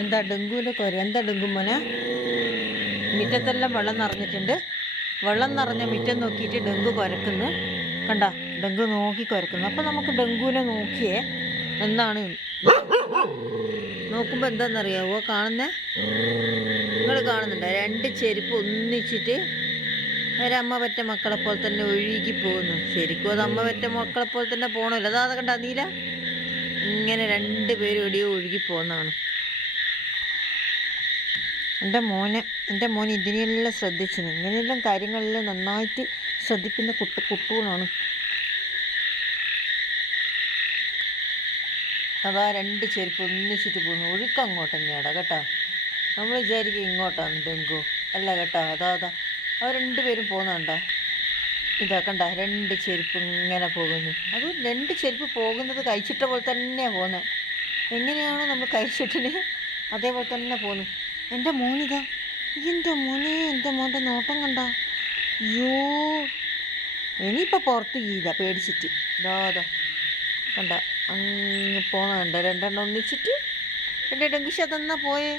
എന്താ ഡെങ്കുവിന്റെ കൊര? എന്താ ഡെങ്കു മോനെ? മുറ്റത്തെല്ലാം വെള്ളം നിറഞ്ഞിട്ടുണ്ട്. വെള്ളം നിറഞ്ഞ മുറ്റം നോക്കിയിട്ട് ഡെങ്കു കുരക്കുന്നു. കണ്ട? ഡെങ്കു നോക്കി കുരക്കുന്നു. അപ്പം നമുക്ക് ഡെങ്കുവിനെ നോക്കിയേ. എന്താണ്? നോക്കുമ്പോൾ എന്താണെന്നറിയാവോ? കാണുന്നേ? നിങ്ങൾ കാണുന്നുണ്ട്? രണ്ട് ചെരുപ്പ് ഒന്നിച്ചിട്ട് ഒരമ്മ പറ്റ മക്കളെ പോലെ തന്നെ ഒഴുകി പോകുന്നു. ശരിക്കും അത് അമ്മ പറ്റ മക്കളെ പോലെ തന്നെ പോകണമല്ലോ അതാ കണ്ട നീല ഇങ്ങനെ രണ്ട് പേരും എവിടെയോ ഒഴുകി പോകുന്നതാണ്. എന്റെ മോനെ എന്റെ മോൻ ഇതിനെല്ലാം ശ്രദ്ധിച്ചു ഇങ്ങനെയെല്ലാം കാര്യങ്ങളെല്ലാം നന്നായിട്ട് ശ്രദ്ധിക്കുന്ന കുട്ടി കുട്ടൂണാണ് അതാ രണ്ട് ചെരുപ്പ് ഒന്നിച്ചിട്ട് പോകുന്നു ഒഴുക്ക് അങ്ങോട്ട് തന്നെയാടാ കേട്ടോ. നമ്മൾ വിചാരിക്കും ഇങ്ങോട്ടാണ് ഡെങ്കു. അല്ല കേട്ടോ അതാ അതാ. അവർ രണ്ടുപേരും പോകുന്നുണ്ടോ ഇതാ കണ്ട രണ്ട് ചെരുപ്പ് ഇങ്ങനെ പോകുന്നു. അത് രണ്ട് ചെരുപ്പ് പോകുന്നത് കഴിച്ചിട്ട പോലെ തന്നെയാണ് പോകുന്നത് എങ്ങനെയാണോ നമ്മൾ കഴിച്ചിട്ടിന്. അതേപോലെ തന്നെ പോകുന്നു എന്റെ മോനിതാ. എന്റെ മോനെ എന്റെ മോന്റെ നോട്ടം കണ്ട. അയ്യോ. ഇനിയിപ്പോൾ പുറത്ത് ചെയ്യില്ല പേടിച്ചിട്ട്. ഇതാ അതാ കണ്ട അങ്ങ് പോണ കണ്ട. രണ്ടെണ്ണം ഒന്നിച്ചിട്ട് എന്റെ ഡെങ്കിഷ അതെന്നാ പോയേ.